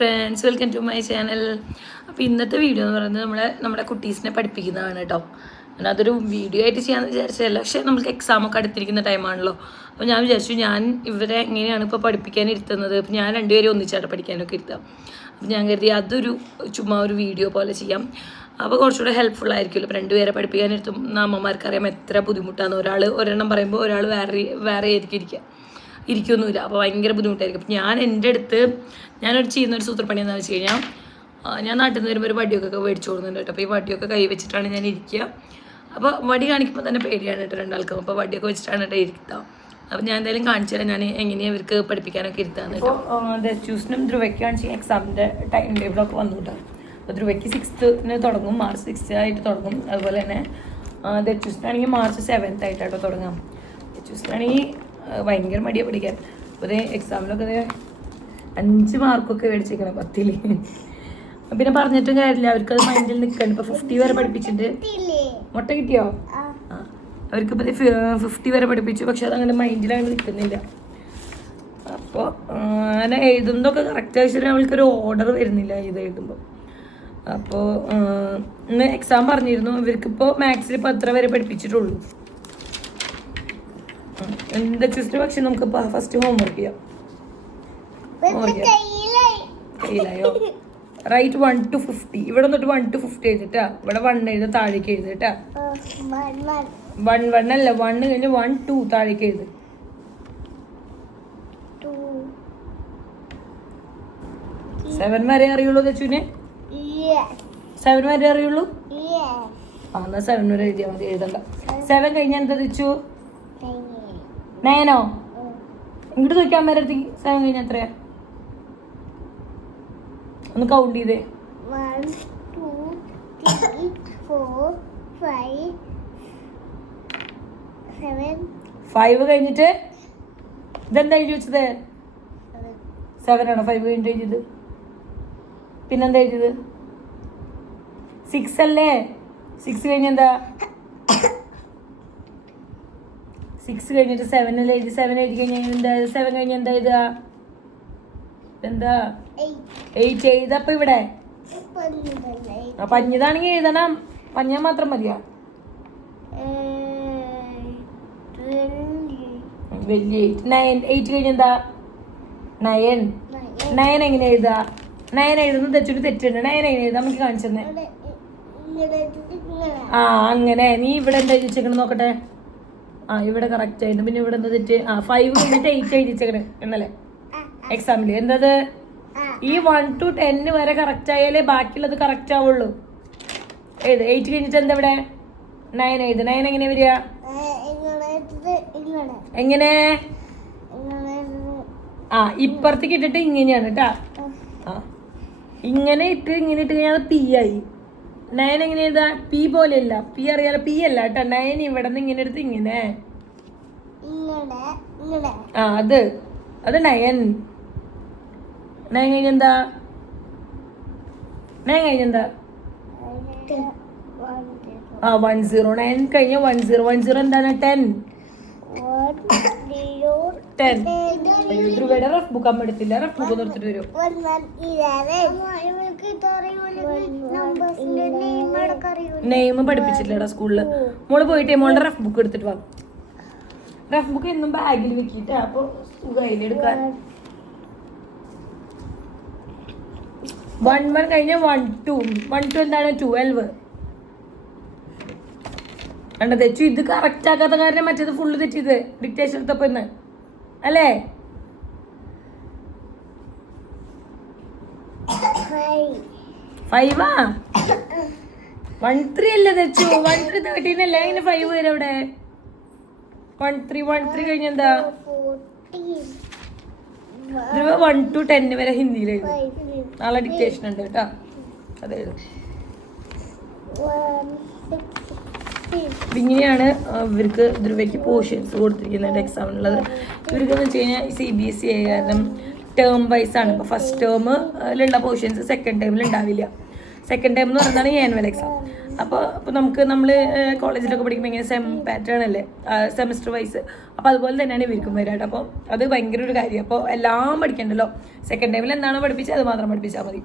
Friends, welcome to my channel. അപ്പോൾ ഇന്നത്തെ video എന്ന് പറയുന്നത് നമ്മുടെ കുട്ടീസിനെ പഠിപ്പിക്കുന്നതാണ് കേട്ടോ. അതൊരു വീഡിയോ ആയിട്ട് ചെയ്യാമെന്ന് വിചാരിച്ചതല്ല, പക്ഷേ നമുക്ക് എക്സാമൊക്കെ അടുത്തിരിക്കുന്ന ടൈമാണല്ലോ. അപ്പോൾ ഞാൻ വിചാരിച്ചു ഇവരെ എങ്ങനെയാണ് ഇപ്പോൾ പഠിപ്പിക്കാനിരുത്തുന്നത്. അപ്പോൾ ഞാൻ രണ്ടുപേരും ഒന്നിച്ചായിട്ട് പഠിക്കാനൊക്കെ ഇരുത്താം. അപ്പോൾ ഞാൻ കരുതി അതൊരു ചുമ്മാ ഒരു വീഡിയോ പോലെ ചെയ്യാം. അപ്പോൾ കുറച്ചുകൂടെ ഹെൽപ്ഫുൾ ആയിരിക്കുമല്ലോ. അപ്പോൾ രണ്ടുപേരെ പഠിപ്പിക്കാനിരുത്തും. അമ്മമാർക്കറിയാം എത്ര ബുദ്ധിമുട്ടാണ്. ഒരെണ്ണം പറയുമ്പോൾ ഒരാൾ വേറെ ആയിരിക്കും ഇരിക്കൊന്നുമില്ല. അപ്പോൾ ഭയങ്കര ബുദ്ധിമുട്ടായിരിക്കും. അപ്പോൾ ഞാൻ എൻ്റെ അടുത്ത് ഞാനൊരു ചെയ്യുന്നൊരു സൂത്രപ്പണി എന്താണെന്ന് വെച്ച് കഴിഞ്ഞാൽ, ഞാൻ നാട്ടിൽ നിന്ന് വരുമ്പോൾ ഒരു വടിയൊക്കെ മേടിച്ചു കൊടുക്കുന്നുണ്ട് കേട്ടോ. അപ്പോൾ ഈ വടിയൊക്കെ കൈ വെച്ചിട്ടാണ് ഞാൻ ഇരിക്കുക. അപ്പോൾ വടി കാണിക്കുമ്പോൾ തന്നെ പേടിയാണ് കേട്ടോ രണ്ടാൾക്കും. അപ്പോൾ വടിയൊക്കെ വെച്ചിട്ടാണ് കേട്ടോ ഇരിക്കുക. അപ്പോൾ ഞാൻ എന്തായാലും കാണിച്ചു തരാം ഞാൻ എങ്ങനെയാണ് ഇവർക്ക് പഠിപ്പിക്കാനൊക്കെ ഇരുത്താന്ന് കേട്ടോ. ചൂസിനും ധ്രുവയ്ക്കാണ് ചെയ്യുക. എക്സാമിൻ്റെ ടൈം ടേബിളൊക്കെ വന്നു കേട്ടോ. അപ്പോൾ ധ്രുവയ്ക്ക് 6th തുടങ്ങും, March 6 ആയിട്ട് തുടങ്ങും. അതുപോലെ തന്നെ ദച്ചൂസിനാണെങ്കിൽ March 7 ആയിട്ടോ തുടങ്ങാം. ദച്ചൂസിനാണെങ്കിൽ ഭയങ്കര മടിയാണ് പഠിക്കാൻ. അപ്പോൾ എക്സാമിലൊക്കെ 5 മാർക്കൊക്കെ മേടിച്ചേക്കണം 10ൽ. പിന്നെ പറഞ്ഞിട്ടും കാര്യമില്ല, അവർക്കത് മൈൻഡിൽ നിൽക്കണം. ഇപ്പോൾ 50 വരെ പഠിപ്പിച്ചിട്ട് മുട്ട കിട്ടിയോ? അവർക്കിപ്പോൾ 50 വരെ പഠിപ്പിച്ചു, പക്ഷെ അതങ്ങനെ മൈൻഡിലങ്ങനെ നിൽക്കുന്നില്ല. അപ്പോൾ അങ്ങനെ എഴുതുന്നതൊക്കെ കറക്റ്റ് ആവശ്യം അവൾക്കൊരു ഓർഡർ വരുന്നില്ല ഇത് എഴുതുമ്പോൾ. അപ്പോൾ ഇന്ന് എക്സാം പറഞ്ഞിരുന്നു. ഇവർക്കിപ്പോൾ മാത്സിൽ ഇപ്പോൾ അത്ര വരെ പഠിപ്പിച്ചിട്ടുള്ളൂ. എന്താ ചൂസിന് പക്ഷെ നമുക്ക് ഫസ്റ്റ് ഹോംവർക്ക് ചെയ്യാം. കയ്യിലായോ? Write 1 to 50. ഇവിടെ തൊട്ട് 1 to 50 എഴുതിട്ടാ. ഇവിടെ 1 എഴുതി താഴേക്ക് എഴുതിട്ടാ. 1 അല്ല, 1 കഴിഞ്ഞ് 1 2 താഴേക്ക് എഴുതി. 7 വരെ അറിയുള്ളൂ ദച്ചുവിന്? 7 വരെ അറിയുള്ളൂ? എന്നാ 7 വരെ എഴുതിയാൽ മതി, എഴുതണ്ട. 7 കഴിഞ്ഞാൽ എന്താ ദച്ചു? 9 ഇങ്ങോട്ട് നോക്കിയാൽ അമ്മേരെ അടുത്തേക്ക്. 7 കഴിഞ്ഞാൽ എത്രയാ? ഒന്ന് കൗണ്ട് ചെയ്തേ. 1 2 3 4 5 7. 5 കഴിഞ്ഞിട്ട് ഇതെന്താ എഴുതി വെച്ചത്? 7 ആണോ 5 കഴിഞ്ഞിട്ട് എഴുതിയത്? പിന്നെന്താ എഴുതിയത്? 6 അല്ലേ? 6 കഴിഞ്ഞെന്താ? 6 കഴിഞ്ഞിട്ട് 7 അല്ലേ എഴുതി? 7 എഴുതി കഴിഞ്ഞാൽ എന്താ? 7 കഴിഞ്ഞ എന്താ എഴുതുക? എന്താ? 8 എഴുതപ്പോ ഇവിടെ. പഞ്ഞതാണെങ്കിൽ എഴുതണം. പഞ്ഞാൽ മാത്രം മതിയാ? വലിയ 9. 8 കഴിഞ്ഞെന്താ? 9 എങ്ങനെ എഴുതുക? 9 എഴുതുന്നത് തെറ്റൊരു തെറ്റുണ്ട്. 9 എങ്ങനെ എഴുതാ? നമുക്ക് കാണിച്ചു തന്നെ. അങ്ങനെ. നീ ഇവിടെ എന്താ എഴുതിച്ചേക്കണം നോക്കട്ടെ. ഇവിടെ കറക്റ്റ് ആയിരുന്നു. പിന്നെ ഇവിടെ എന്താ തെറ്റ്? 5 കഴിഞ്ഞിട്ട് 8 എഴുതിച്ചേക്കണേ എന്നല്ലേ എക്സാമിൽ? എന്തത്? ഈ 1 to 10 വരെ കറക്റ്റ് ആയാലേ ബാക്കിയുള്ളത് കറക്റ്റ് ആവുള്ളൂ. 8 കഴിഞ്ഞിട്ട് എന്താ ഇവിടെ? 9 എഴുത്. 9 എങ്ങനെ വരിക? എങ്ങനെ? ഇപ്പുറത്തേക്ക് ഇട്ടിട്ട് ഇങ്ങനെയാണ് കേട്ടാ. ഇങ്ങനെ ഇട്ട് കഴിഞ്ഞാൽ അത് P ആയി. 9 എങ്ങനെ എഴുതാ? P പോലെയല്ല. P അറിയാലോ, P അല്ല കേട്ടോ. 9 ഇവിടെ നിന്ന് ഇങ്ങനെ എടുത്ത് ഇങ്ങനെ. അത് 9. 9 കഴിഞ്ഞെന്താ? 9 കഴിഞ്ഞെന്താ? 10. 9 കഴിഞ്ഞ 10. 10 എന്താണ്? 10. ധ്രുവയുടെ റഫ് ബുക്ക് അമ്മ എടുത്തില്ല. റഫ് ബുക്ക് നിർത്തിട്ട് വരും. നെയിം പഠിപ്പിച്ചില്ലടാ സ്കൂളില്. മോള് പോയിട്ട് മോളുടെ റഫ് ബുക്ക് എടുത്തിട്ട് വാ. റഫ് ബുക്ക് എന്നും ബാഗിൽ വെക്കിട്ട് അപ്പൊ കയ്യിലെടുക്കാൻ. 1 കഴിഞ്ഞ 1 2. 1 2 എന്താണ്? 12. കണ്ട തെച്ചു. ഇത് കറക്റ്റ് ആക്കാത്ത കാരണം മറ്റേത് ഫുള്ള് തെറ്റിയത് ഡിക്റ്റേഷൻ എടുത്തപ്പോ ഇന്ന് അല്ലേ? 5 1 3 അല്ലേ തെച്ചു? 1 3 13 അല്ലേ? ഇങ്ങനെ 5 വരെ അവിടെ. 1 3 കഴിഞ്ഞെന്താ? 1 to 10 വരെ ഹിന്ദിയിലെഴുതും. നാളെ ഡിക്റ്റേഷൻ ഉണ്ട് കേട്ടോ. അതെഴുതും. ഇങ്ങനെയാണ് ഇവർക്ക് ധ്രുവയ്ക്ക് പോർഷൻസ് കൊടുത്തിരിക്കുന്നത് എക്സാമിനുള്ളത്. ഇവർക്കെന്ന് വെച്ച് കഴിഞ്ഞാൽ CBSE ആയ കാരണം ടേം വൈസാണ്. ഇപ്പോൾ ഫസ്റ്റ് ടേമിലുള്ള പോർഷൻസ് സെക്കൻഡ് ടേമിൽ ഉണ്ടാവില്ല. സെക്കൻഡ് ടേം എന്ന് പറയുന്നതാണ് ഈ ആനുവൽ എക്സാം. അപ്പോൾ നമ്മൾ കോളേജിലൊക്കെ പഠിക്കുമ്പോൾ ഇങ്ങനെ സെം പാറ്റേൺ അല്ലേ, സെമിസ്റ്റർ വൈസ്. അപ്പോൾ അതുപോലെ തന്നെയാണ് ഇവർക്കും വരാട്ടോ. അപ്പോൾ അത് ഭയങ്കര ഒരു കാര്യം. അപ്പോൾ എല്ലാം പഠിക്കണ്ടല്ലോ, സെക്കൻഡ് ടൈമിൽ എന്താണോ പഠിപ്പിച്ചത് അത് മാത്രം പഠിപ്പിച്ചാൽ മതി.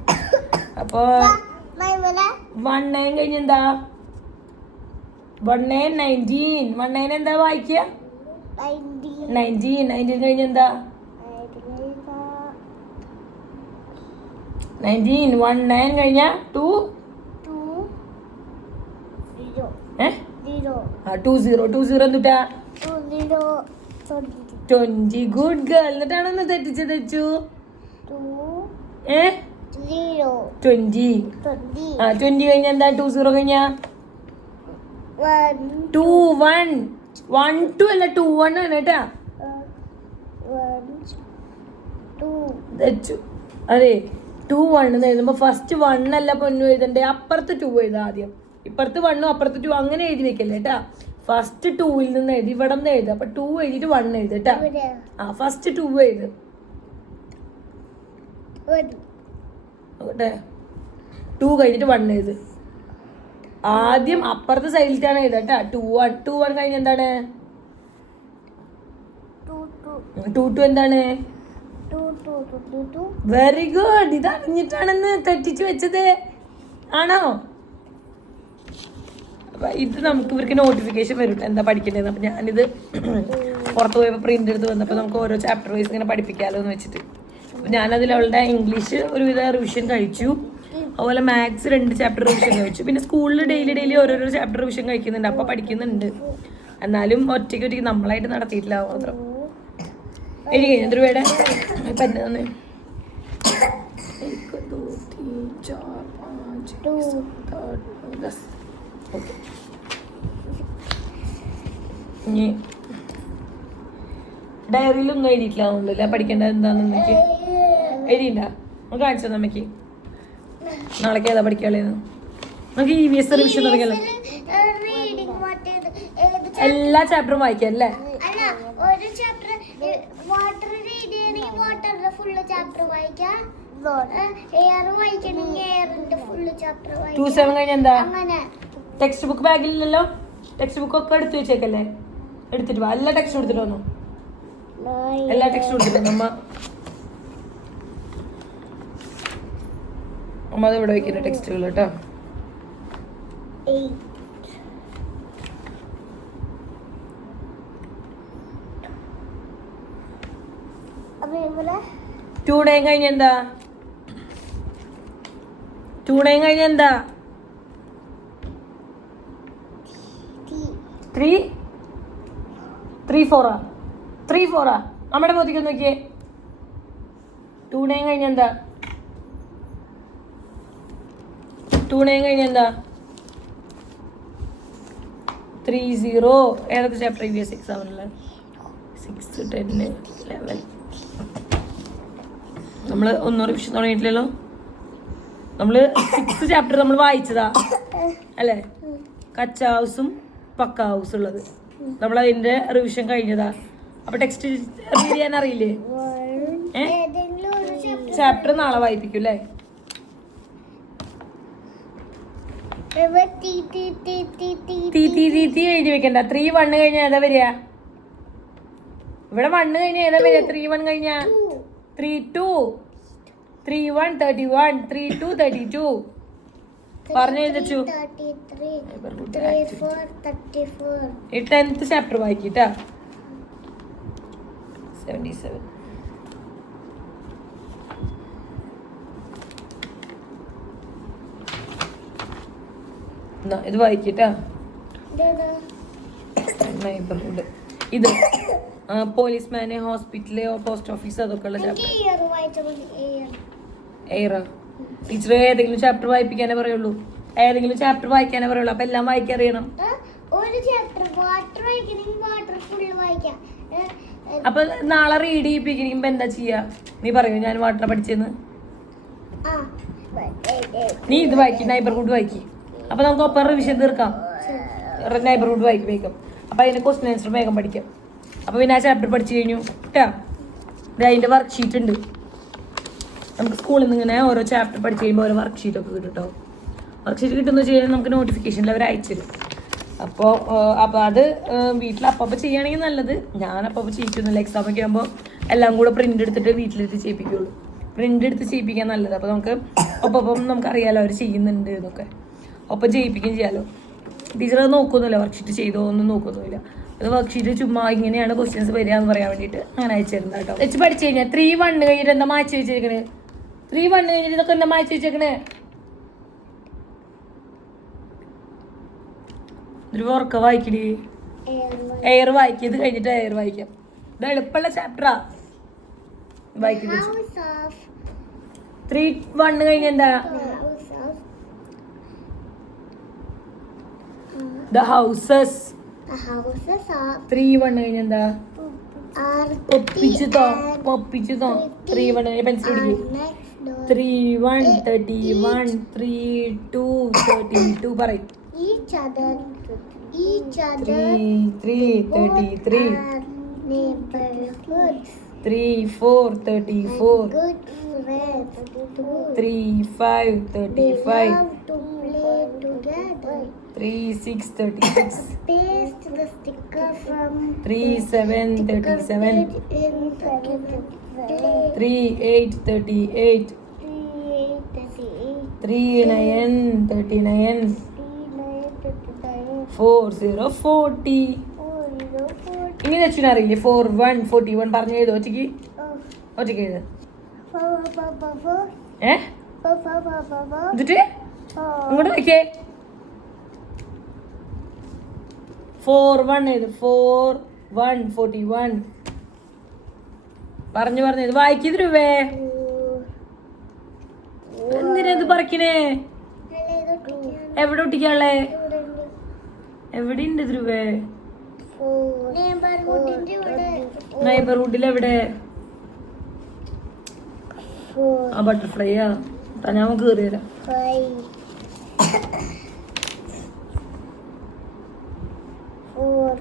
അപ്പോൾ 1/9 കഴിഞ്ഞെന്താ 1/9 1/9 എന്താ വായിക്കുക? 19 കഴിഞ്ഞെന്താ 19 1/9 കഴിഞ്ഞ 2 20 എന്തുട്ടാ 20. Good girl. എന്നിട്ടാണോ തെറ്റിച്ച് തെച്ചു? 20. 20 കഴിഞ്ഞ എന്താ? 20 കഴിഞ്ഞ 21. 1 2 അല്ല 2 1 ആണ് കേട്ടാ. തെച്ചു. അതെ 2 1 എഴുതുമ്പോ ഫസ്റ്റ് 1 അല്ല പൊന്നു എഴുതണ്ടേ, അപ്പുറത്ത് 2 എഴുതാം ആദ്യം. ഇപ്പുറത്ത് 1 അപ്പുറത്ത് 2 അങ്ങനെ എഴുതി വെക്കല്ലേ കേട്ടാ. ഫസ്റ്റ് 2ൽ നിന്ന് എഴുതി ഇവിടെ നിന്ന് എഴുതുക. അപ്പൊ 2 എഴുതിട്ട് 1 എഴുതി കേട്ടാ. ഫസ്റ്റ് 2 എഴുത്. 2 കഴിഞ്ഞിട്ട് 1 എഴുത്. ആദ്യം അപ്പുറത്തെ സൈഡിലാണ് എഴുതുക കേട്ടാ. 2 1 കഴിഞ്ഞ എന്താണ്? 2 2 എന്താണ്? Very good. ഇത് അറിഞ്ഞിട്ടാണെന്ന് തെറ്റിച്ച് വെച്ചത് ആണോ? അപ്പൊ ഇത് നമുക്ക് ഇവർക്ക് നോട്ടിഫിക്കേഷൻ വരും എന്താ പഠിക്കേണ്ടത്. അപ്പൊ ഞാനിത് പുറത്ത് പോയപ്പോൾ പ്രിന്റ് എടുത്ത് വന്നപ്പോൾ നമുക്ക് ഓരോ ചാപ്റ്റർ വൈസ് ഇങ്ങനെ പഠിപ്പിക്കാമല്ലോ എന്ന് വെച്ചിട്ട് അപ്പൊ ഞാനതിൽ അവളുടെ ഇംഗ്ലീഷ് ഒരുവിധ റിവിഷൻ കഴിച്ചു. അതുപോലെ മാത്സ് 2 ചാപ്റ്റർ റിവിഷൻ കഴിച്ചു. പിന്നെ സ്കൂളിൽ ഡെയിലി ഓരോരോ ചാപ്റ്റർ റിവിഷൻ കഴിക്കുന്നുണ്ട്. അപ്പൊ പഠിക്കുന്നുണ്ട്. എന്നാലും ഒറ്റയ്ക്ക് നമ്മളായിട്ട് നടത്തിയിട്ടില്ല മാത്രം. എഴുതി കഴിഞ്ഞ എത്ര രൂപയുടെ പെന്ന് തന്നെ? 1 2 3 4 5 6 7 8 10. ഓക്കെ. ഇനി ഡയറിയിലൊന്നും എഴുതിയിട്ടില്ല തോന്നുന്നില്ല പഠിക്കേണ്ടത് എന്താണെന്ന് അമ്മയ്ക്ക് എഴുതിയില്ല. നമുക്ക് കാണിച്ചു തന്നെ അമ്മയ്ക്ക്. നാളേക്ക് ഏതാ പഠിക്കാനുള്ളതെന്ന് നമുക്ക് EVS റിവിഷൻ തുടങ്ങിയല്ലോ. എല്ലാ ചാപ്റ്ററും വായിക്കാം അല്ലേ? ടു 7 കഴിഞ്ഞ എന്താ? ടെക്സ്റ്റ് ബുക്ക് ബാഗിലില്ലല്ലോ. ടെക്സ്റ്റ് ബുക്ക് ഒക്കെ എടുത്തു വെച്ചേക്കല്ലേ? എടുത്തിട്ട് വാ. എല്ലാ ടെക്സ്റ്റും എടുത്തിട്ട് വന്നു. എല്ലാ ടെക്സ്റ്റും എടുത്തിട്ട് അമ്മ അത് ഇവിടെ വെക്കുന്ന ടെക്സ്റ്റുകൾ കേട്ടോ. ടൂണയും കഴിഞ്ഞ എന്താ? 3 4 നമ്മുടെ ബോധിക്ക് നോക്കിയേ. 2 കഴിഞ്ഞ എന്താ? 3 0. ഏതൊക്കെ ചാപ്റ്റർ EVS എക്സാമിനുള്ള? 6 10 11. നമ്മൾ ഒന്നും റിവിഷൻ തുടങ്ങിയിട്ടില്ലല്ലോ. നമ്മൾ 6 ചാപ്റ്റർ നമ്മൾ വായിച്ചതാ അല്ലേ? കച്ച ഹൗസും പക്ക ഹൗസ് ഉള്ളത് നമ്മളതിന്റെ റിവിഷൻ കഴിഞ്ഞതാ. അപ്പൊ ടെക്സ്റ്റ് റീഡ് ചെയ്യാൻ അറിയില്ലേ? ചാപ്റ്റർ നാളെ വായിപ്പിക്കും അല്ലേ? എഴുതി വെക്കണ്ട. 3 1 കഴിഞ്ഞ ഏതാ വരിക? ഇവിടെ 1 കഴിഞ്ഞ ഏതാ വരിക? 3 1 കഴിഞ്ഞ 3 2 3 1 31 3 2 32. പറഞ്ഞു എഴുതിച്ചു. ഈ 10th ചാപ്റ്റർ വായിക്കിട്ടാ. 77. ഇത് വായിക്കിട്ടാ. ഇത് പോലീസ്മാന്, ഹോസ്പിറ്റല്, പോസ്റ്റ് ഓഫീസ്, അതൊക്കെ ഉള്ള ചാപ്റ്റർ. ടീച്ചർ ഏതെങ്കിലും ചാപ്റ്റർ വായിപ്പിക്കാനേ പറയുള്ളൂ. അപ്പൊ എല്ലാം വായിക്കാൻ അറിയണം. അപ്പൊ നാളെ റീഡ് ചെയ്യിപ്പിക്കുമ്പോ എന്താ ചെയ്യാ? നീ പറയൂ ഞാൻ വാട്ടർ പഠിച്ചെന്ന്. നീ ഇത് വായിക്കും, നൈബർഹുഡ് വായിക്കും. അപ്പൊ നമുക്ക് ഒപ്പം റിവിഷൻ തീർക്കാം. നൈബർഹുഡ് വായിക്കും. അപ്പൊ അതിന്റെ ക്വസ്റ്റ്യൻ ആൻസർ വേഗം പഠിക്കാം. അപ്പൊ പിന്നെ ആ ചാപ്റ്റർ പഠിച്ചു കഴിഞ്ഞു കേട്ടാ. അതിന്റെ വർക്ക്ഷീറ്റ് ഉണ്ട്. നമുക്ക് സ്കൂളിൽ നിന്ന് ഇങ്ങനെ ഓരോ ചാപ്റ്റർ പഠിച്ചു കഴിയുമ്പോൾ ഓരോ വർക്ക്ഷീറ്റ് ഒക്കെ കിട്ടും കേട്ടോ. വർക്ക്ഷീറ്റ് കിട്ടുന്ന വെച്ച് കഴിഞ്ഞാൽ നമുക്ക് നോട്ടിഫിക്കേഷനിൽ അവർ അയച്ചിരും. അപ്പോൾ അത് വീട്ടിൽ അപ്പം ചെയ്യുകയാണെങ്കിൽ നല്ലത്. ഞാൻ അപ്പം ചെയ്യിക്കുന്നില്ല. എക്സാമൊക്കെ ആകുമ്പോൾ എല്ലാം കൂടെ പ്രിൻ്റ് എടുത്തിട്ട് വീട്ടിലെടുത്ത് ചെയ്യിപ്പിക്കുള്ളൂ. പ്രിൻ്റ് എടുത്ത് ചെയ്യിപ്പിക്കാൻ നല്ലത്. അപ്പോൾ നമുക്ക് ഒപ്പം നമുക്കറിയാലോ അവർ ചെയ്യുന്നുണ്ട് എന്നൊക്കെ. ഒപ്പം ചെയ്യിപ്പിക്കുകയും ചെയ്യാമല്ലോ. ടീച്ചർ അത് നോക്കുന്നില്ല, വർക്ക്ഷീറ്റ് ചെയ്തോ ഒന്നും നോക്കുന്നില്ല. അത് വർക്ക്ഷീറ്റ് ചുമ്മാ ഇങ്ങനെയാണ് ക്വസ്റ്റ്യൻസ് വരിക എന്ന് പറയാൻ വേണ്ടിയിട്ട് അങ്ങനെ അയച്ചിരുന്നത് കേട്ടോ. വെച്ച് പഠിച്ചു കഴിഞ്ഞാൽ 3-1 കഴിഞ്ഞിട്ട് എന്താ മാറ്റി വെച്ചേക്കണേ? 3-1 കഴിഞ്ഞിട്ട് ഇതൊക്കെ എന്താ മാറ്റി വെച്ചേക്കണേ? ഒരു ഉറക്ക വായിക്കടി. എയർ വായിക്കിയത് കഴിഞ്ഞിട്ട് എയർ വായിക്കാം. ഇത് എളുപ്പമുള്ള ചാപ്റ്ററാ. വായിക്കുന്നത് 3-1 കഴിഞ്ഞ എന്താ? The houses. 3-1 കഴിഞ്ഞ എന്താ? ഒപ്പിച്ചതോ 3-1 കഴിഞ്ഞ പെൻസിൽ പിടിക്കും. 3-1 31 3-2 32 പറയും. Each other 3 33 neighborhoods 3-4 34 good friends 3-5 35 love to play together 3-6 36 paste the sticker from 3-7 37 in the 3-8 38 3-9 39 4-0 40. ഇനി വെച്ചാൽ അറിയില്ലേ? 4-1 41 പറഞ്ഞു എഴുതോ ഒറ്റയ്ക്ക്? ഒറ്റയ്ക്ക് എഴുത. എന്നിട്ട് ഇങ്ങോട്ട് നോക്കിയേ. 4-1 എഴുത്. 4-1 41 പറഞ്ഞു ഇത് വായിക്കിത് രൂപേ. എന്തിനാ ഇത് പറിക്കണേ? എവിടെ ഒട്ടിക്കാളേ? എവിടെ ഉണ്ട് ധ്രുവേ? നൈബർഹുഡിൽ എവിടെ? ആ ബട്ടർഫ്ലൈയാ. ഞാൻ കയറി തരാം. 4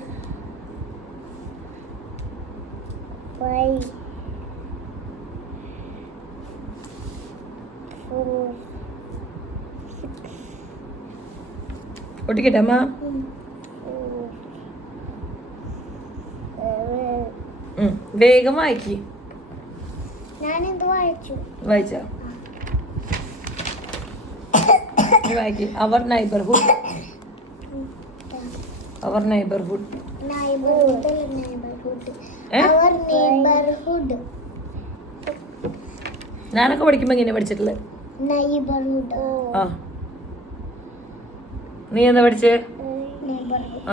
ഒട്ടിക്കട്ടെ അമ്മ? വേഗം വായിക്കി. ഞാനെന്ത് വായിച്ചു? വായിച്ച വായിക്കി. അവർ നൈബർഹുഡ് ഞാനൊക്കെ പഠിക്കുമ്പോ എങ്ങനെയാ പഠിച്ചിട്ടുള്ളത്? ആ നീ എന്താ പഠിച്ചേ?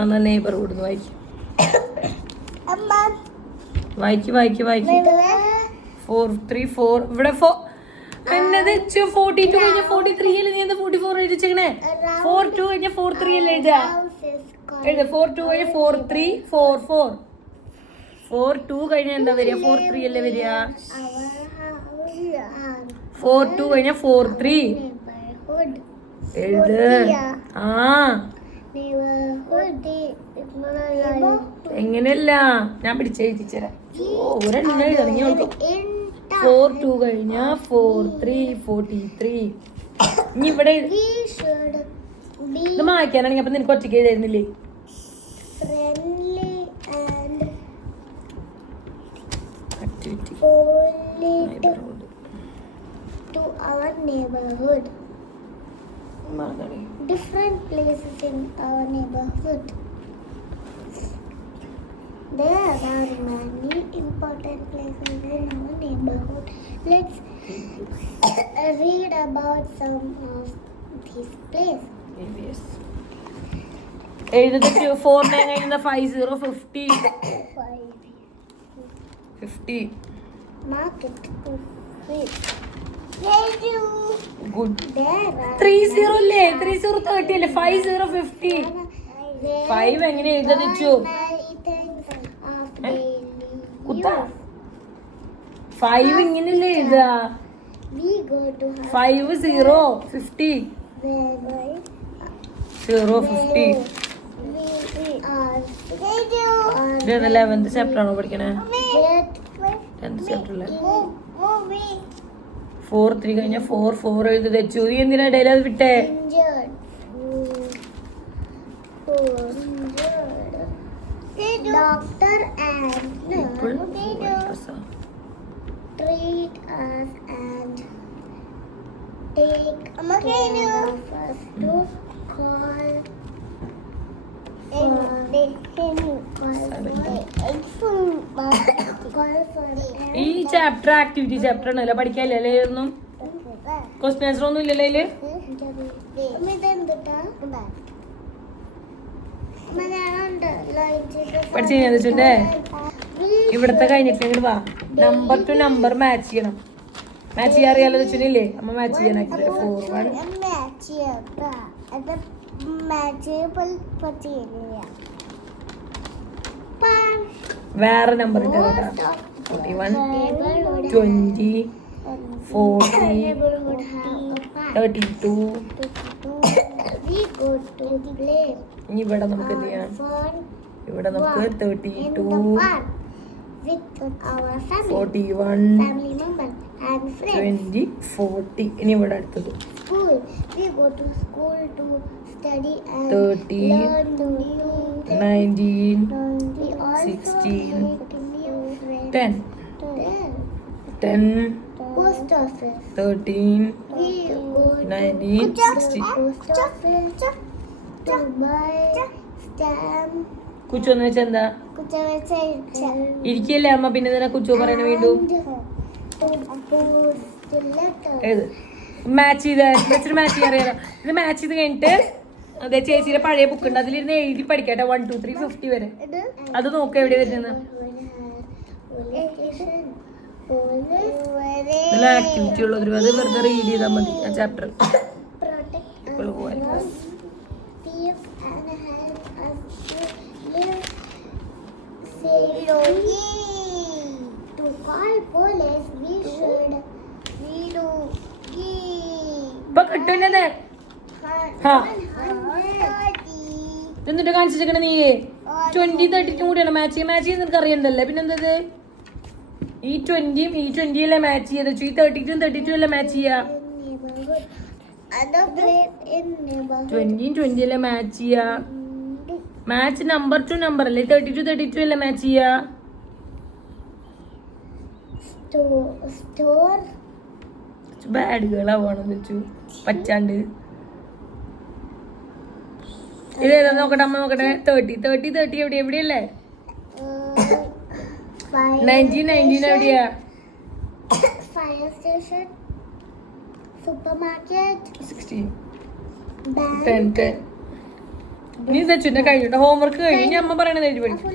എന്നാ നെയ്ബർഹുഡ് വായിക്കും. വായിക്ക് 4-3-4 ഇവിടെ എന്നത് 42 കഴിഞ്ഞ 43 അല്ലേ? നീ എന്താ 44 എഴുതിച്ചേക്കണേ? 4-2 കഴിഞ്ഞ 4-3 അല്ലേ എഴുതാ? എഴുത 4-2 കഴിഞ്ഞ 4-3-4-4 4-2 കഴിഞ്ഞ എന്താ വരിക? 4-3 അല്ലേ വരിക? 4-2 കഴിഞ്ഞ 4-3 എഴുത്. ആ എങ്ങനെയല്ല ഞാൻ പിടിച്ചെഴുതിച്ചരാം. ഒരെണ്ണം എഴുതണമെങ്കിൽ നോക്കും. 4-2 കഴിഞ്ഞ 4-3 43. ഇനി ഇവിടെ ഇത് മായ്ക്കാനാണെങ്കിൽ അപ്പൊ നിനക്ക് ഒറ്റയ്ക്ക് എഴുതായിരുന്നില്ലേ? Activity to our neighborhood. Different places in our neighborhood. There are many important places in our neighborhood. Let's read about some of these places. എഴുതി 4 കഴിഞ്ഞ 50 50 Mark it. Good. 30 അല്ലേ? 30 30 അല്ലേ? 50 50 5 എങ്ങനെ എഴുതാ വെച്ചു? കുത്താ 5 ഇങ്ങനെയല്ലേ എഴുതാ? 5 0 50 0 50. ഇത് 11th ചാപ്റ്റർ ആണോ പഠിക്കണേ? 10th ചാപ്റ്ററിലെ 4-3 കഴിഞ്ഞ 4-4 എഴുതി വെച്ചു. നീ എന്തിനാ ഇടയിൽ അത് വിട്ടേ? doctor and People nurse treat us and take care of us to call ഈ ചാപ്റ്റർ ആക്ടിവിറ്റി ചാപ്റ്റർ ആണല്ലോ പഠിക്കാല്ലേ ഒന്നും ക്വസ്റ്റ്യൻ ആൻസർ ഒന്നും ഇല്ലല്ലോ അതില് പഠിച്ചു കഴിഞ്ഞാൽ വെച്ചിട്ടേ ഇവിടത്തെ കഴിഞ്ഞിട്ട് ഇങ്ങോട്ട് വാ നമ്പർ ടു നമ്പർ മാച്ച് ചെയ്യണം മാച്ച് ചെയ്യാൻ അറിയാലോ വെച്ചിട്ടില്ലേ അമ്മ മാച്ച് ചെയ്യാനായിട്ട് 4 1 വേറെ നമ്പർ ഉണ്ട് കേട്ടോ 41 20 40 32 ഇനി ഇവിടെ നമുക്ക് എന്ത് ചെയ്യാം ഇവിടെ നമുക്ക് 32 41 20 40 ഇനി ഇവിടെ അടുത്തത് 30 19 16 10 Post office. 13 We go 19 16 post office to buy stamp. കുച്ചു എന്ന് വെച്ചാൽ എന്താ ഇരിക്കല്ലേ അമ്മ പിന്നെ തന്നെ കുച്ചു പറയണ വീണ്ടും ഏത് മാച്ച് ചെയ്ത് വെച്ചിട്ട് മാച്ച് ചെയ്യാൻ അറിയാലോ ഇത് മാച്ച് ചെയ്ത് കഴിഞ്ഞിട്ട് അതെ ചേച്ചിയുടെ പഴയ ബുക്ക് ഉണ്ട് അതിലിരുന്ന് എഴുതി പഠിക്കട്ടെ 1 2 3 50 വരെ അത് നോക്കാം എവിടെ വരുന്നത് നല്ല ആക്ടിവിറ്റി ഉള്ളതൊരു അത് വെറുതെ റീഡ് ചെയ്താൽ മതി ആ ചാപ്റ്റർ ഇപ്പൊ കിട്ടുന്നത് എന്നിട്ട് കാണിച്ചിരിക്കണ നീ 20 32 കൂടിയാണ് മാച്ച് ചെയ്ത് നിനക്ക് അറിയണ്ടല്ലേ പിന്നെന്തത് ഈ 20യും ഈ 20 അല്ലേ മാച്ച് ചെയ്ത് ഈ 32 32 അല്ലേ മാച്ച് ചെയ്യാ 20യും 20 അല്ലേ മാച്ച് ചെയ്യാ മാച്ച് നമ്പർ ടു നമ്പർ അല്ലേ 32 32 അല്ലേ മാച്ച് ചെയ്യാ ബാഡ് ഗേളാവണം വെച്ചു പറ്റാണ്ട് ഇതേതാ നോക്കട്ടെ അമ്മ നോക്കട്ടെ 30 എവിടെയല്ലേ 19 എവിടെയാ fire station, supermarket, 16 bank. 10 നീ തെച്ചിന്റെ കഴിഞ്ഞിട്ട് ഹോംവർക്ക് കഴിഞ്ഞു ഇനി അമ്മ പറയണത് എഴുതി പഠിക്കും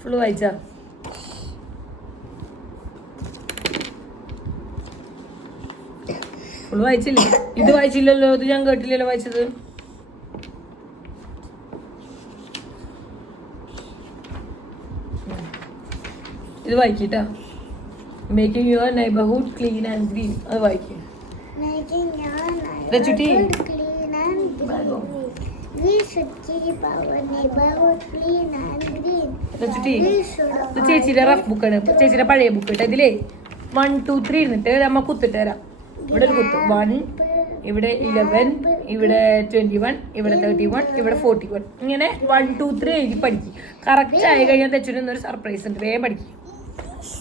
ഫുള്ള് വായിച്ചാ ഫുള്ള് വായിച്ചില്ലേ ഇത് വായിച്ചില്ലല്ലോ ഇത് ഞാൻ കേട്ടില്ലല്ലോ വായിച്ചത് ഇത് വായിക്കട്ടാ making your neighbourhood clean and green അത് വായിക്കും Making your Chutti. neighborhood clean and green. We should keep our neighborhood clean and green. ചുറ്റി We should ഇത് ചേച്ചിയുടെ റഫ് ബുക്കാണ് ചേച്ചിയുടെ പഴയ ബുക്ക് കേട്ടോ ഇതിലേ 1 2 3 ഇരുന്നിട്ട് അമ്മ കുത്തിട്ട് തരാം ഇവിടെ ഒരു കുത്ത് 1 ഇവിടെ 11 ഇവിടെ 21 ഇവിടെ 31 ഇവിടെ 41 ഇങ്ങനെ 1 2 3 എഴുതി പഠിക്കും കറക്റ്റ് ആയി കഴിഞ്ഞാൽ തെച്ചിന് ഒരു സർപ്രൈസ് ഉണ്ട് വേഗം പഠിക്കും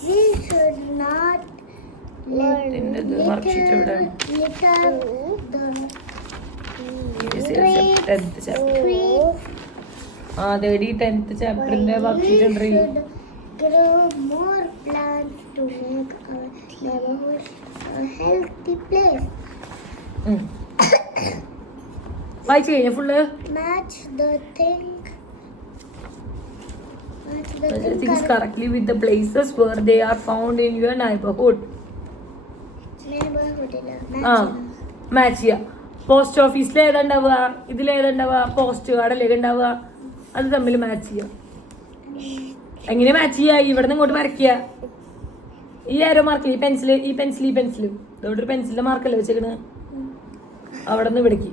We should not let worksheet litter ഇവിടെ. the 10th chapter trees. ആ തേടി 10th ചാപ്റ്ററിന്റെ വർക്ക്ഷീറ്റ് ഉണ്ട് We should grow more plants to make our neighborhood a healthy place. വായിച്ചു കഴിഞ്ഞ full Match the thing. things correctly with the places where they are found in your neighborhood Neighborhood ആ match ചെയ്യാം post ഓഫീസിൽ ഏതാണ്ടാവുക ഇതിലേതാണ്ടാവുക post കാർഡല്ലേ ഉണ്ടാവുക അത് തമ്മിൽ match ചെയ്യാം എങ്ങനെ മാച്ച് ചെയ്യുക ഇവിടെ നിന്ന് ഇങ്ങോട്ട് വരയ്ക്കുക ഈ ആരോ മാർക്കില്ല ഈ പെൻസിൽ ഇവിടെ ഒരു പെൻസിലിന്റെ മാർക്കല്ലേ വെച്ചേക്കണ് അവിടെ നിന്ന് ഇവിടേക്ക്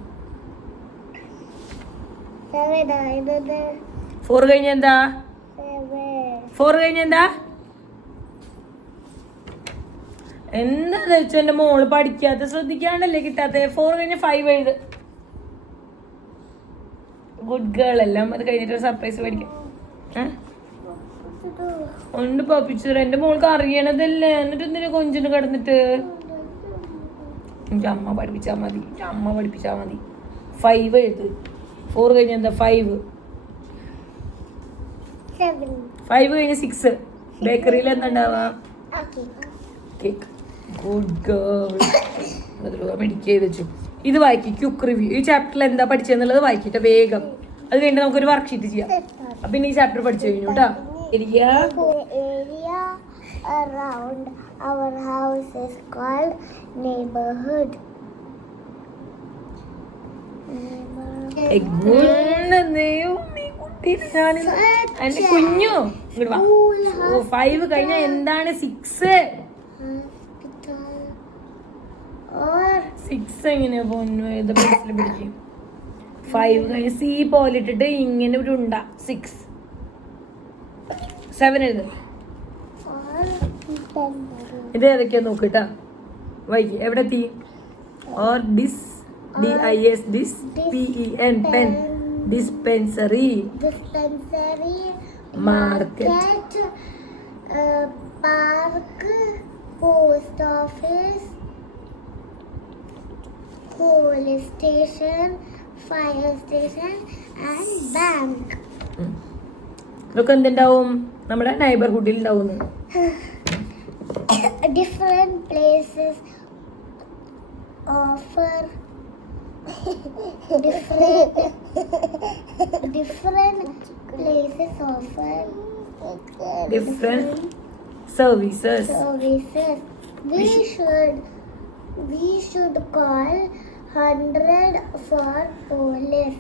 4 കഴിഞ്ഞ എന്താ 4 കഴിഞ്ഞ എന്താ എന്താന്ന് വെച്ചാൽ എന്റെ മോള് പഠിക്കാത്ത ശ്രദ്ധിക്കാണ്ടല്ലേ കിട്ടാത്ത 4 കഴിഞ്ഞ 5 എഴുത് ഗുഡ് ഗേൾ എല്ലാം അത് കഴിഞ്ഞിട്ട് ഒരു സർപ്രൈസ് പഠിക്കാം ഉണ്ട് പപ്പിച്ചു തരാം. എന്റെ മോൾക്ക് അറിയണതല്ലേ, എന്നിട്ട് എന്തിനാ കൊഞ്ചിന് കിടന്നിട്ട്. അമ്മ പഠിപ്പിച്ചാ മതി, അമ്മ പഠിപ്പിച്ചാ മതി. 5 എഴുത്. 4 കഴിഞ്ഞ എന്താ 5. 5 കഴിഞ്ഞ 6. ബേക്കറിയിൽ എന്താ ഉണ്ടാവാ? കേക്ക്. Good girl. മെഡിക്കേറ്റ് ചെയ്ത് വെച്ചു. ഇത് വായിക്കും. Quick review. ഈ ചാപ്റ്ററിൽ എന്താ പഠിച്ചെന്നുള്ളത് വായിക്കട്ടെ വേഗം. അത് കഴിഞ്ഞിട്ട് നമുക്കൊരു വർക്ക്ഷീറ്റ് ചെയ്യാം. അപ്പൊ ഇനി ഈ ചാപ്റ്റർ പഠിച്ചു കഴിഞ്ഞു കേട്ടോ. Area around our house is called neighborhood. എന്റെ കുഞ്ഞു ഇങ്ങോട്ട് വാ. 5 കഴിഞ്ഞ എന്താണ് 6? 6 എങ്ങനെയാ പൊന്നു ഏത് പെൻസിൽ പിടിക്കും? 5 കഴിഞ്ഞ സി പോലെ ഇട്ടിട്ട് ഇങ്ങനെ ഒരു ഉണ്ടാ 6. 7 എഴുത്. ഇത് ഏതൊക്കെയാ നോക്കിട്ടാ വൈകി. എവിടെ എത്തി? Or dis DIS dis PEN pen. Dispensary. Market. Park. Post office. police station. fire station and bank. ഇതൊക്കെ എന്തുണ്ടാവും? നമ്മുടെ നൈബർഹുഡിൽ ഉണ്ടാവും. Different places offer different places offer different services. We should call 100 for police.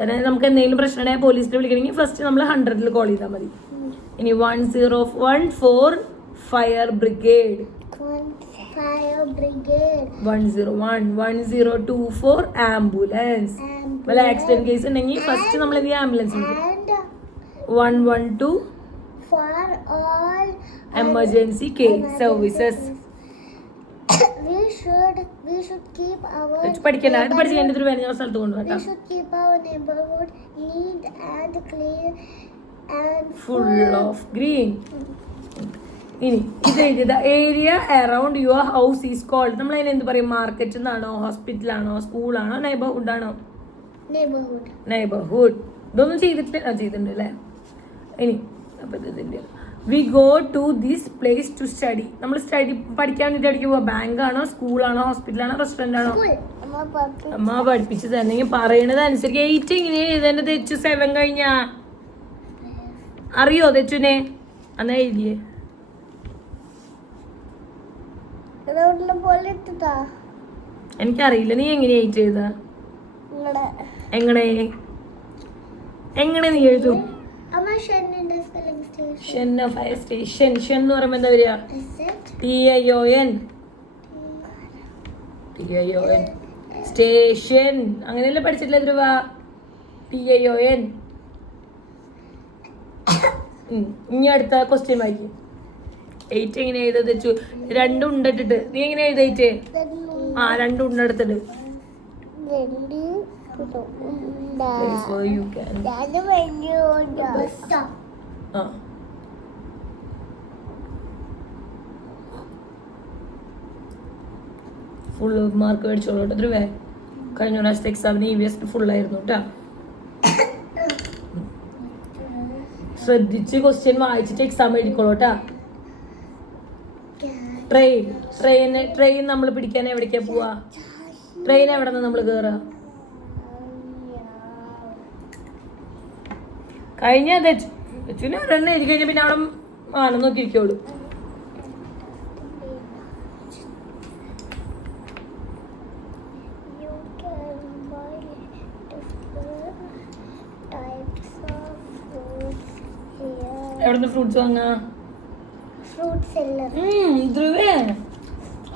അതായത് നമുക്ക് എന്തെങ്കിലും പ്രശ്നം ഉണ്ടായാൽ പോലീസിനെ വിളിക്കണമെങ്കിൽ ഫസ്റ്റ് നമ്മൾ 100 കോൾ ചെയ്താൽ മതി. ഇനി 101 for fire brigade. 101. 102 for ambulance. വല്ല ആക്സിഡന്റ് കേസ് ഉണ്ടെങ്കിൽ ഫസ്റ്റ് നമ്മൾ എന്ത് ചെയ്യാം? ആംബുലൻസ് വിളിക്കും. 112 for all emergency case services. We should keep our പഠിക്കണ്ട, അത് പഠിച്ച് കഴിഞ്ഞിട്ട് ഒരു വേറെ സ്ഥലത്ത് കൊണ്ടുപോകാം. We should keep our neighborhood neat and clean and full of green. ഇനി ഇത് എഴുതുക. Area around your house is called. നമ്മൾ അതിന് എന്ത് പറയും? മാർക്കറ്റ് എന്നാണോ, ഹോസ്പിറ്റലാണോ, സ്കൂളാണോ, നെയ്ബർഹുഡ് ആണോ? നെയ്ബർഹുഡ്. ഇതൊന്നും ചെയ്തിട്ടുണ്ട് അല്ലേ? ഇനി അപ്പം ഇതിൻ്റെ we go to this place to study. നമ്മൾ പഠിക്കാൻ വേണ്ടിയിട്ട് അടിക്ക് പോവാ. ബാങ്കാണോ, സ്കൂളാണോ, ഹോസ്പിറ്റലാണോ, റെസ്റ്റോറൻ്റ് ആണോ? അമ്മ പഠിപ്പിച്ച് തന്നെങ്കിൽ പറയണത് അനുസരിച്ച്. 8 ഇങ്ങനെ എഴുതേണ്ടത്. തെച്ചു 7 കഴിഞ്ഞാ അറിയോ തെച്ചുനെ? അന്നാ എഴുതിയേ. എനിക്കറിയില്ല. നീ എങ്ങനെ എഴുതി ചെയ്താ? എങ്ങനെ നീ എഴുതും? Fire station. ഷൻ എന്ന് പറയുമ്പോ എന്താ വരിക? TION. സ്റ്റേഷൻ. അങ്ങനെയല്ലേ പഠിച്ചിട്ടില്ല ധ്രുവ? TION. ഇനി അടുത്ത ക്വസ്റ്റ്യൻ വായിക്കും. 8 എങ്ങനെ എഴുതാ തെച്ചു? 2 ഉണ്ടിട്ടിട്ട്. നീ എങ്ങനെ എഴുതേറ്റ്? 2 ഉണ്ടെടുത്തിട്ട്. Full mark മേടിച്ചോളൂ Dhruve. കഴിഞ്ഞ പ്രാവശ്യത്തെ എക്സാമിന് EVS ഫുള്ളായിരുന്നു കേട്ടോ. ശ്രദ്ധിച്ച് ക്വസ്റ്റ്യൻ വായിച്ചിട്ട് എക്സാം എഴുതിക്കോളൂട്ടാ. ട്രെയിൻ നമ്മൾ പിടിക്കാൻ എവിടേക്കാ പോവാ? ട്രെയിൻ എവിടെ നിന്ന് നമ്മൾ കയറുക? കഴിഞ്ഞ തെച്ചുവിന് ഒരെണ്ണം എഴുതി കഴിഞ്ഞാൽ പിന്നെ അവിടെ മാനം നോക്കിയിരിക്കോളൂ. എവിടുന്ന് ഫ്രൂട്ട്സ് വാങ്ങാ? ധ്രുവേ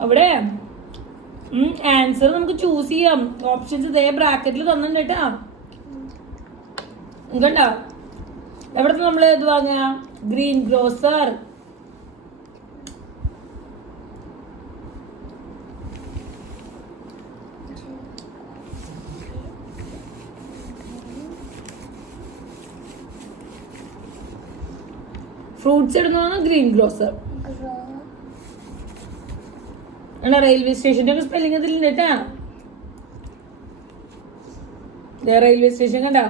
അവിടെ ആൻസർ നമുക്ക് ചൂസ് ചെയ്യാം. ഓപ്ഷൻസ് ഇതേ ബ്രാക്കറ്റിൽ തന്നിട്ടുണ്ട് കേട്ടാ. കണ്ട എവിടുന്ന് നമ്മൾ ഇത് വാങ്ങാ? Green grosser. ഫ്രൂട്ട്സ് ഇടുന്നതാണ് ഗ്രീൻ ഗ്രോസർ. എന്നാ റെയിൽവേ സ്റ്റേഷന്റെ ഒക്കെ സ്പെല്ലിംഗ് അതിലുണ്ട് കേട്ടാ. റെയിൽവേ സ്റ്റേഷൻ കണ്ട.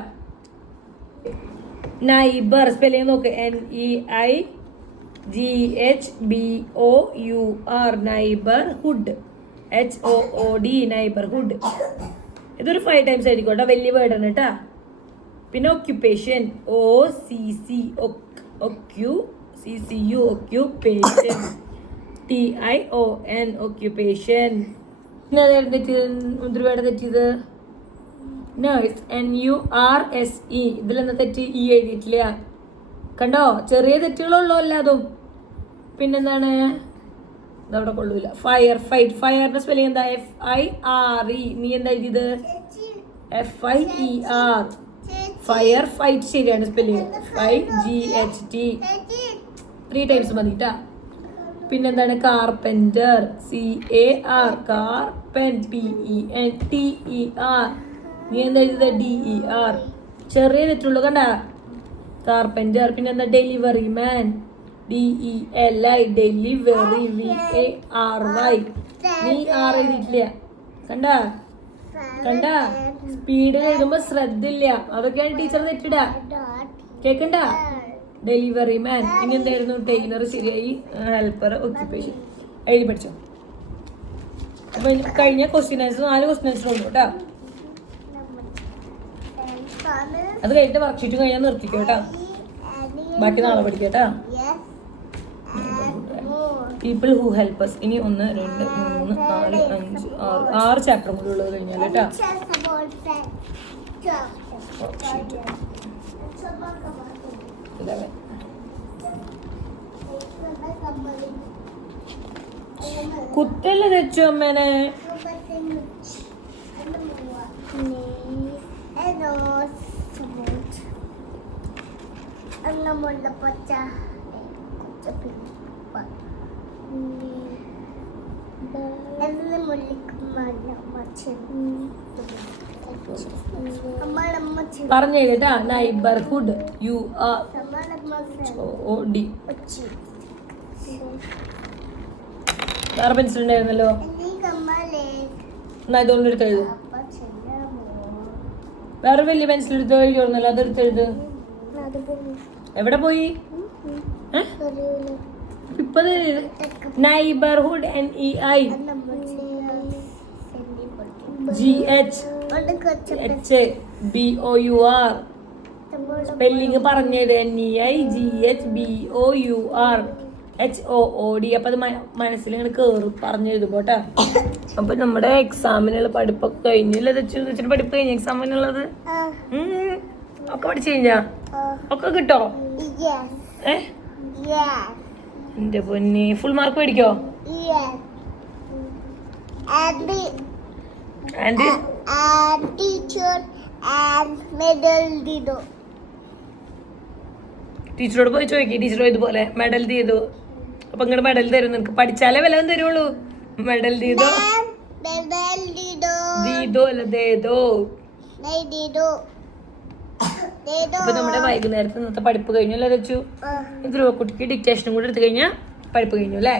നൈബർ സ്പെല്ലിംഗ് നോക്ക്. NEIGHBOUR neighbourhood. HOOD neighbourhood. ഇതൊരു 5 times ആയിരിക്കോട്ടെ. വലിയ വേർഡാണ് കേട്ടാ. പിന്നെ occupation OCCU occupation TION occupation. പിന്നെ ഇതൊരു വേർഡ് തെറ്റിയത് നേഴ്സ് NURSE. ഇതിലെന്താ തെറ്റ്? E എഴുതിയിട്ടില്ല കണ്ടോ. ചെറിയ തെറ്റുകളുള്ളൂ എല്ലാതും. പിന്നെന്താണ് ഇതവിടെ കൊള്ളൂല. Fire fight. ഫയറിന്റെ സ്പെല്ലിംഗ് എന്താ? FIRE. നീ എന്താ എഴുതിയത്? FIER. ഫയർ ഫൈറ്റ് ശരിയാണ് സ്പെല്ലിംഗ്. FIGHT 3 times മതി കേട്ടാ. പിന്നെന്താണ്? കാർപെൻറ്റർ CAR. PENTER. നീ എന്താ എഴുതിയത്? DER. ചെറിയ തെറ്റുള്ളൂ കണ്ട. കാർപെൻറ്റർ. പിന്നെന്താ? ഡെലിവറി മാൻ DELI. Delivery VARY. നീ R എഴുതിയിട്ടില്ല കണ്ട. സ്പീഡിൽ എഴുതുമ്പോ ശ്രദ്ധയില്ല. അതൊക്കെയാണ് ടീച്ചർ തെറ്റിടാ. കേക്കണ്ട. ഡെലിവറി മാൻ. ഇനി എന്തായിരുന്നു? ടൈലർ ശരിയായി. ഹെൽപ്പർ ഒക്യുപ്പേഷൻ എഴുതി പഠിച്ചോ. അപ്പൊ കഴിഞ്ഞ ക്വസ്റ്റ്യൻ ആൻസർ 4 ക്വസ്റ്റ്യൻ ആൻസർ ഉള്ളൂ കേട്ടോ. അത് കഴിഞ്ഞിട്ട് വർക്ക്ഷീറ്റ് കഴിഞ്ഞാൽ നിർത്തിക്കോ കേട്ടോ. ബാക്കി നാളെ പഠിക്കട്ടാ. People who help us. ഇനി 1 2 3 4 5 6 ചാപ്റ്റർ കൂടി ഉള്ളത് കഴിഞ്ഞാൽ കേട്ടാ. കുത്തല്ല തെച്ചു അമ്മേനെ. പറഞ്ഞു കേട്ടാ. Neighbourhood UROD. വേറെ പെൻസിൽ ഉണ്ടായിരുന്നല്ലോ. എന്നാ ഇതുകൊണ്ട് എടുത്ത് എഴുതും. വേറെ വലിയ പെൻസിൽ എടുത്ത് എഴുതിയോന്നല്ലോ. അതെടുത്ത് എഴുത്. എവിടെ പോയി? ഇപ്പൊ നൈബർഹുഡ് NEIGHBOUR. സ്പെല്ലിങ് പറഞ്ഞത് NEIGHBOUR HOOD. അപ്പൊ അത് മനസ്സിൽ ഇങ്ങനെ കേറും. പറഞ്ഞെഴുതും പോട്ടെ. അപ്പൊ നമ്മുടെ എക്സാമിനുള്ള പഠിപ്പൊക്കെ കഴിഞ്ഞില്ല. തെച്ചിട്ട് പഠിപ്പ് കഴിഞ്ഞ എക്സാമിനുള്ളത് ഒക്കെ പഠിച്ചു കഴിഞ്ഞാ ഒക്കെ കിട്ടോ? എന്റെ പൊന്നി ഫുൾ മാർക്ക് മേടിക്കോ? ടീച്ചറോട് പോയി ചോദിക്കി. ടീച്ചർ ഇതുപോലെ മെഡൽ ചെയ്തു. അപ്പൊ ഇങ്ങോട്ട് മെഡൽ തരും. നിനക്ക് പഠിച്ചാലേ വില തരുള്ളൂ. മെഡൽ ചെയ്തോ ദീദോ അല്ല ദേദോ. അപ്പൊ നമ്മുടെ വൈകുന്നേരത്തെ ഇന്നത്തെ പഠിപ്പ് കഴിഞ്ഞു അല്ലേ വെച്ചു. ധ്രുവക്കുട്ടിക്ക് ഡിക്റ്റേഷനും കൂടെ എടുത്തു കഴിഞ്ഞാൽ പഠിപ്പ് കഴിഞ്ഞു അല്ലേ?